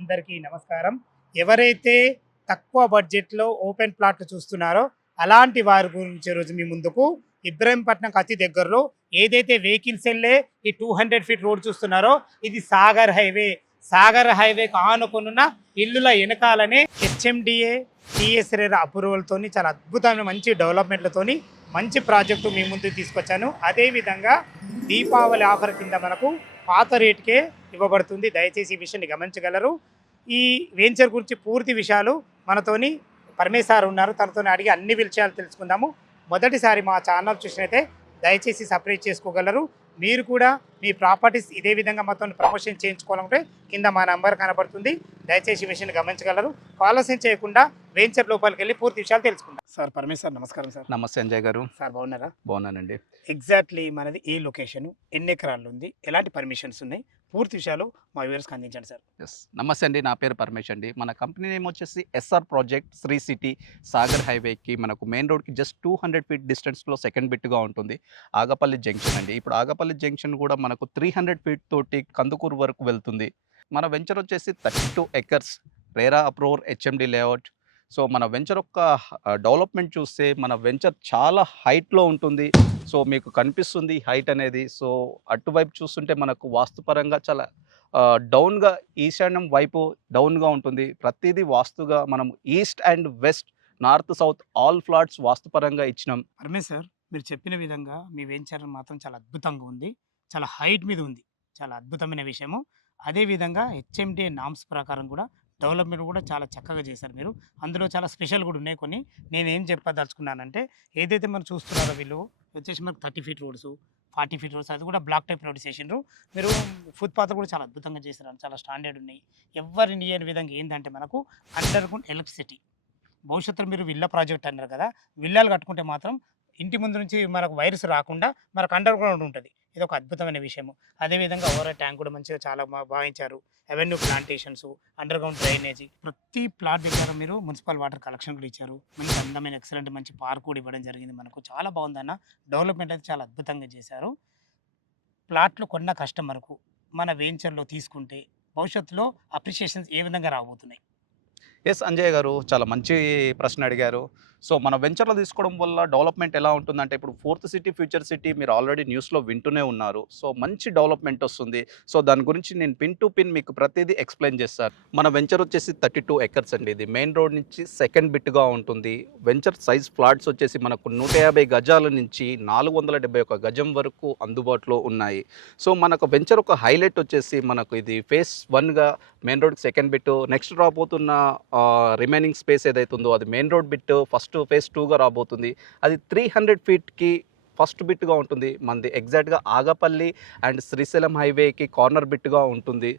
అందరికీ నమస్కారం. ఎవరైతే తక్కువ బడ్జెట్లో ఓపెన్ ప్లాట్లు చూస్తున్నారో అలాంటి వారి గురించి రోజు మీ ముందుకు ఇబ్రహీంపట్నంకి అతి దగ్గరలో ఏదైతే వెహికల్స్ వెళ్ళే ఈ టూ హండ్రెడ్ ఫీట్ రోడ్ చూస్తున్నారో ఇది సాగర్ హైవే. సాగర్ హైవేకి ఆనుకున్న ఇల్లుల వెనకాలనే హెచ్ఎండిఏ టిఎస్ఆర్ అప్రూవల్తో చాలా అద్భుతమైన మంచి డెవలప్మెంట్లతోని మంచి ప్రాజెక్టు మీ ముందు తీసుకొచ్చాను. అదేవిధంగా దీపావళి ఆఫర్ కింద మనకు పాత రేట్కే ఇవ్వబడుతుంది. దయచేసి ఈ విషయాన్ని గమనించగలరు. ఈ వెంచర్ గురించి పూర్తి విషయాలు మనతోని పరమేశ్వర్ ఉన్నారు. తనతో అడిగి అన్ని విషయాలు తెలుసుకుందాము. మొదటిసారి మా ఛానల్ చూసినైతే దయచేసి సపరేట్ చేసుకోగలరు. మీరు కూడా మీ ప్రాపర్టీస్ ఇదే విధంగా మాతో ప్రమోషన్ చేయించుకోవాలంటే కింద మా నంబర్ కనబడుతుంది. దయచేసి ఈ విషయాన్ని గమనించగలరు. ఆలస్యం చేయకుండా వెంచర్ లోపలికి వెళ్ళి పూర్తి విషయాలు తెలుసుకుందాం. సార్ పరమేశ్వర్ నమస్కారం సార్. నమస్తే అంజయ్ గారు. సార్ బాగున్నారా? బాగున్నానండి. ఎగ్జాక్ట్లీ మనది ఏ లొకేషన్ ఎన్ని ఎకరాలు ఉంది ఎలాంటి పర్మిషన్స్ ఉన్నాయి పూర్తి విషయాలు మా వ్యూవర్స్కి అందించండి సార్. ఎస్ నమస్తే అండి. నా పేరు పరమేష్ అండి. మన కంపెనీ నేమ్ వచ్చేసి SR project Sri city Sagar హైవేకి మనకు మెయిన్ రోడ్కి జస్ట్ టూ హండ్రెడ్ ఫీట్ డిస్టెన్స్లో సెకండ్ బిట్గా ఉంటుంది. ఆగపల్లి జంక్షన్ అండి. ఇప్పుడు ఆగపల్లి జంక్షన్ కూడా మనకు త్రీ హండ్రెడ్ ఫీట్ తోటి కందుకూరు వరకు వెళ్తుంది. మన వెంచర్ వచ్చేసి thirty two acres. RERA approved HMD layout so మన వెంచర్ యొక్క డెవలప్మెంట్ చూస్తే మన వెంచర్ చాలా హైట్లో ఉంటుంది. సో మీకు కనిపిస్తుంది హైట్ అనేది. సో అటువైపు చూస్తుంటే మనకు వాస్తుపరంగా చాలా డౌన్గా ఈశాన్యం వైపు డౌన్గా ఉంటుంది. ప్రతిదీ వాస్తుగా మనం east and west north south all flats వాస్తుపరంగా ఇచ్చినాం. పరమేశ్వర్ మీరు చెప్పిన విధంగా మీ వెంచర్ మాత్రం చాలా అద్భుతంగా ఉంది. చాలా హైట్ మీద ఉంది. చాలా అద్భుతమైన విషయము. అదేవిధంగా హెచ్ఎండి నామ్స్ ప్రకారం కూడా డెవలప్మెంట్ కూడా చాలా చక్కగా చేశారు మీరు. అందులో చాలా స్పెషల్ కూడా ఉన్నాయి కొన్ని. నేను ఏం చెప్పదలుచుకున్నానంటే ఏదైతే మనం చూస్తున్నారో వీళ్ళు వచ్చేసి మనకు thirty feet roads forty feet roads అది కూడా బ్లాక్ టైప్ రోడ్స్ చేసిండ్రు. మీరు ఫుట్పాత్ కూడా చాలా అద్భుతంగా చేశారు చాలా స్టాండర్డ్ ఉన్నాయి. ఎవరు నియని విధంగా ఏంటంటే మనకు అండర్ గ్రౌండ్ ఎలక్ట్రిసిటీ. భవిష్యత్తులో మీరు విల్లా ప్రాజెక్ట్ అన్నారు కదా విల్లాలు కట్టుకుంటే మాత్రం ఇంటి ముందు నుంచి మనకు వైరస్ రాకుండా మనకు అండర్ గ్రౌండ్ ఉంటుంది. ఇది ఒక అద్భుతమైన విషయము. అదేవిధంగా ఓవర్ ట్యాంక్ కూడా మంచిగా చాలా భావించారు avenue plantations under ground drainage ప్రతి ప్లాట్ దగ్గర మీరు మున్సిపల్ వాటర్ కలెక్షన్ కూడా ఇచ్చారు. మంచి అందమైన ఎక్సలెంట్ మంచి పార్క్ కూడా ఇవ్వడం జరిగింది మనకు. చాలా బాగుందన్న డెవలప్మెంట్ అయితే చాలా అద్భుతంగా చేశారు. ప్లాట్లు కొన్న కస్టమర్కు మన వెంచర్లో తీసుకుంటే భవిష్యత్తులో అప్రిషియేషన్స్ ఏ విధంగా రాబోతున్నాయి? ఎస్ అంజయ్ గారు చాలా మంచి ప్రశ్న అడిగారు. సో మన వెంచర్లో తీసుకోవడం వల్ల డెవలప్మెంట్ ఎలా ఉంటుందంటే ఇప్పుడు ఫోర్త్ సిటీ ఫ్యూచర్ సిటీ మీరు ఆల్రెడీ న్యూస్లో వింటూనే ఉన్నారు. సో మంచి డెవలప్మెంట్ వస్తుంది. సో దాని గురించి నేను పిన్ టు పిన్ మీకు ప్రతిదీ ఎక్స్ప్లెయిన్ చేస్తాను మన వెంచర్ వచ్చేసి థర్టీ టూ ఎకర్స్ అండి. ఇది మెయిన్ రోడ్ నుంచి సెకండ్ బిట్గా ఉంటుంది. వెంచర్ సైజ్ ఫ్లాట్స్ వచ్చేసి మనకు నూట యాభై గజాల నుంచి నాలుగు వందల డెబ్బై ఒక గజం వరకు అందుబాటులో ఉన్నాయి. సో మనకు వెంచర్ ఒక హైలైట్ వచ్చేసి మనకు ఇది ఫేస్ వన్గా main road second bit next రాబోతున్న రిమైనింగ్ స్పేస్ ఏదైతుందో అది main road bit first phase టూగా రాబోతుంది. అది త్రీ హండ్రెడ్ ఫీట్కి ఫస్ట్ బిట్గా ఉంటుంది. మనది ఎగ్జాక్ట్గా ఆగపల్లి అండ్ శ్రీశైలం హైవేకి కార్నర్ బిట్గా ఉంటుంది.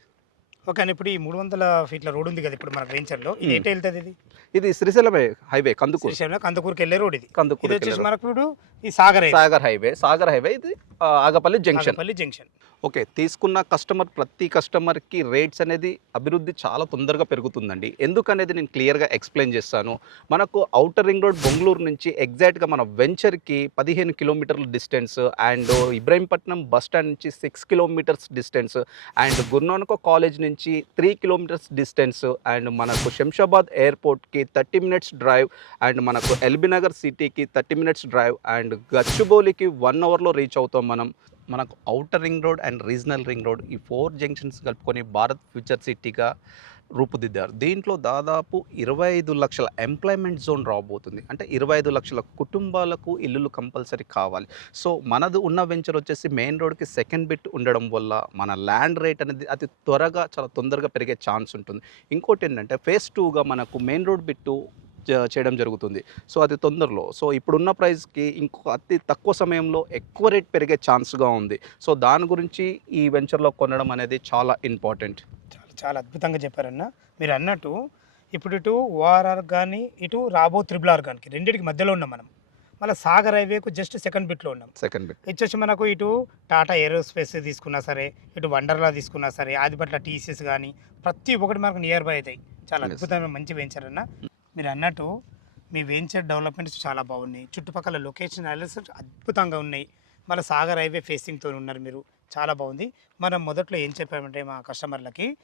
ఓకే ఇప్పుడు ఈ మూడు వందల ఫీట్ల రోడ్ ఉంది కదా ఇప్పుడు మన వెంచర్లో ఇది. ఎటు వెళ్తుంది ఇది? ఇది శ్రీశైలం హైవే కందుకూరు. శ్రీశైలం కందుకూరుకి వెళ్ళే రోడ్ ఇది. కందుకూరు మనకు ఇప్పుడు ఈ Sagar highway, Sagar highway Sagar highway ఇది. ఆగపల్లి జంక్షన్. జంక్షన్. ఓకే తీసుకున్న కస్టమర్ ప్రతి కస్టమర్కి రేట్స్ అనేది అభివృద్ధి చాలా తొందరగా పెరుగుతుందండి. ఎందుకనేది నేను క్లియర్గా ఎక్స్ప్లెయిన్ చేస్తాను. మనకు అవుటర్ రింగ్ రోడ్ బొంగళూరు నుంచి ఎగ్జాక్ట్గా మన వెంచర్కి పదిహేను కిలోమీటర్ల distance and Ibrahimpatnam bus stand నుంచి six kilometres distance and Gurunanak college నుంచి త్రీ కిలోమీటర్స్ డిస్టెన్స్ అండ్ మనకు శంషాబాద్ ఎయిర్పోర్ట్కి థర్టీ మినిట్స్ డ్రైవ్ అండ్ మనకు ఎల్బీనగర్ సిటీకి థర్టీ మినిట్స్ డ్రైవ్ అండ్ గచ్చిబౌలికి వన్ అవర్లో రీచ్ అవుతాం మనం మనకు outer ring road and regional ring road ఈ ఫోర్ జంక్షన్స్ కలుపుకొని భారత్ ఫ్యూచర్ సిటీగా రూపుదిద్దారు. దీంట్లో దాదాపు ఇరవై ఐదు లక్షల ఎంప్లాయ్మెంట్ జోన్ రాబోతుంది. అంటే ఇరవై ఐదు లక్షల కుటుంబాలకు ఇల్లులు కంపల్సరీ కావాలి. సో మనది ఉన్న వెంచర్ వచ్చేసి మెయిన్ రోడ్కి సెకండ్ బిట్ ఉండడం వల్ల మన ల్యాండ్ రేట్ అనేది అతి త్వరగా చాలా తొందరగా పెరిగే ఛాన్స్ ఉంటుంది. ఇంకోటి ఏంటంటే ఫేస్ టూగా మనకు మెయిన్ రోడ్ బిట్టు చేయడం జరుగుతుంది. సో అది తొందరలో. సో ఇప్పుడున్న ప్రైస్కి ఇంకో అతి తక్కువ సమయంలో ఎక్కువ రేట్ పెరిగే ఛాన్స్గా ఉంది. సో దాని గురించి ఈ వెంచర్లో కొనడం అనేది చాలా ఇంపార్టెంట్. చాలా చాలా అద్భుతంగా చెప్పారన్న. మీరు అన్నట్టు ఇప్పుడు ఇటు ఓఆర్ఆర్ కానీ ఇటు రాబో త్రిబుల్ ఆర్ కానీ రెండింటికి మధ్యలో ఉన్నాం మనం. మళ్ళీ సాగర్ హైవేకు జస్ట్ సెకండ్ బిట్లో ఉన్నాం. Second bit. వచ్చేసి మనకు ఇటు టాటా ఏరోస్పేస్ తీసుకున్నా సరే ఇటు వండర్లా తీసుకున్నా సరే ఆదిపట్ల టీసీఎస్ కానీ ప్రతి ఒక్కటి మనకు నియర్ బై అవుతాయి. చాలా. అద్భుతమైన మంచి వెంచర్ అన్న మీరు అన్నట్టు మీ వెంచర్ డెవలప్మెంట్స్ చాలా బాగున్నాయి. చుట్టుపక్కల లొకేషన్ అనాలిసిస్ అద్భుతంగా ఉన్నాయి. మళ్ళీ సాగర్ హైవే ఫేసింగ్తో ఉన్నారు మీరు. చాలా బాగుంది. మనం మొదట్లో ఏం చెప్పామంటే మా కస్టమర్లకి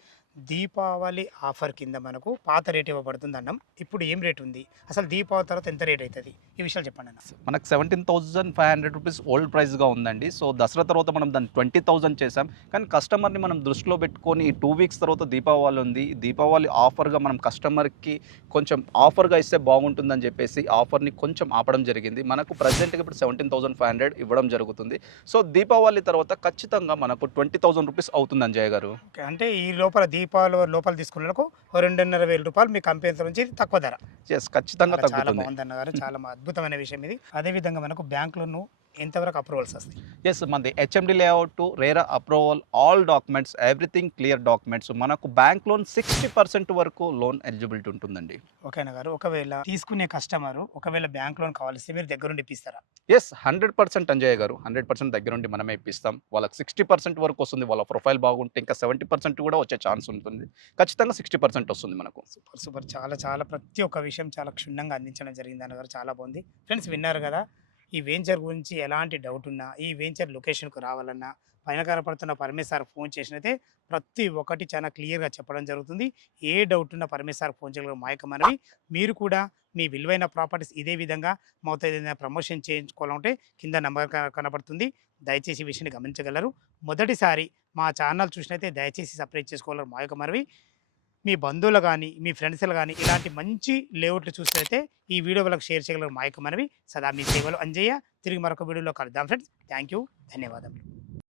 దీపావళి ఆఫర్ కింద మనకు పాత రేట్ ఇవ్వబడుతుంది అన్నం. ఇప్పుడు ఏం రేట్ ఉంది? అసలు దీపావళి తర్వాత ఎంత రేట్ అవుతుంది? ఈ విషయాలు చెప్పండి అన్న. మనకు seventeen thousand five hundred rupees old ప్రైస్గా ఉందండి. సో దసరా తర్వాత మనం దాన్ని ట్వంటీ థౌసండ్ చేసాం కానీ కస్టమర్ని మనం దృష్టిలో పెట్టుకొని ఈ టూ వీక్స్ తర్వాత దీపావళి ఉంది. దీపావళి ఆఫర్గా మనం కస్టమర్కి కొంచెం ఆఫర్గా ఇస్తే బాగుంటుందని చెప్పేసి ఆఫర్ని కొంచెం ఆపడం జరిగింది. మనకు ప్రజెంట్గా ఇప్పుడు సెవెంటీన్ థౌసండ్ ఫైవ్ హండ్రెడ్ ఇవ్వడం జరుగుతుంది. సో దీపావళి తర్వాత ఖచ్చితంగా మనకు ట్వంటీ థౌసండ్ రూపీస్ అవుతుంది అంజయ్ గారు. అంటే ఈ లోపల దీపావళి లోపల తీసుకున్నకు రెండున్నర వేల రూపాయలు మీ కంపెనీ నుంచి తక్కువ ధర. ఎస్ ఖచ్చితంగా చాలా చాలా తగ్గుతుంది. బాగుంది అన్నగారు చాలా అద్భుతమైన విషయం ఇది. అదే విధంగా మనకు బ్యాంకులను ఎంతవరకు అప్రూవల్స్ వస్తాయి? ఎస్ మనది HMD layout RERA approval all documents everything clear documents మనకు బ్యాంక్ లోన్ సిక్స్టీ పర్సెంట్ వరకు లోన్ ఎలిజిబిలిటీ ఉంటుందండి. ఓకేనా గారు ఒకవేళ తీసుకునే కస్టమర్ ఒకవేళ బ్యాంక్ లోన్ కావాల్సి మీరు దగ్గరుండి ఇప్పిస్తారా? ఎస్ హండ్రెడ్ పర్సెంట్ అంజయ్ గారు. హండ్రెడ్ పర్సెంట్ దగ్గర నుండి మనమే ఇప్పిస్తాం. వాళ్ళకి సిక్స్టీ పర్సెంట్ వరకు వస్తుంది. వాళ్ళ ప్రొఫైల్ బాగుంటే ఇంకా సెవెంటీ పర్సెంట్ కూడా వచ్చే ఛాన్స్ ఉంటుంది. ఖచ్చితంగా సిక్స్టీ పర్సెంట్ వస్తుంది మనకు. సూపర్ సూపర్ చాలా చాలా ప్రతి ఒక్క విషయం చాలా క్షుణ్ణంగా అందించడం జరిగింది అన్నగారు చాలా బాగుంది. ఫ్రెండ్స్ విన్నారు కదా? ఈ వెంచర్ గురించి ఎలాంటి డౌట్ ఉన్నా ఈ వెంచర్ లొకేషన్కు రావాలన్నా పైన కనపడుతున్న పరమేశ్ సార్ ఫోన్ చేసినైతే ప్రతి ఒక్కటి చాలా క్లియర్గా చెప్పడం జరుగుతుంది. ఏ డౌట్ ఉన్నా పరమేశ్ సార్ ఫోన్ చేయగలరు మా యొక్క మనవి. మీరు కూడా మీ విలువైన ప్రాపర్టీస్ ఇదే విధంగా మాతో ఏదైనా ప్రమోషన్ చేయించుకోవాలంటే కింద నెంబర్ కనబడుతుంది. కనపడుతుంది దయచేసి విషయాన్ని గమనించగలరు. మొదటిసారి మా ఛానల్ చూసినైతే దయచేసి సపరేట్ చేసుకోగలరు మా యొక్క మనవి. మీ బంధువులు కానీ మీ ఫ్రెండ్స్లు కానీ ఇలాంటి మంచి లేఅవుట్లు చూసినైతే ఈ వీడియో వాళ్ళకి షేర్ చేయగలరు మా యొక్క మనవి. సదా మీ సేవలు అంజయ్య. తిరిగి మరొక వీడియోలో కలుద్దాం ఫ్రెండ్స్. థ్యాంక్ యూ ధన్యవాదములు.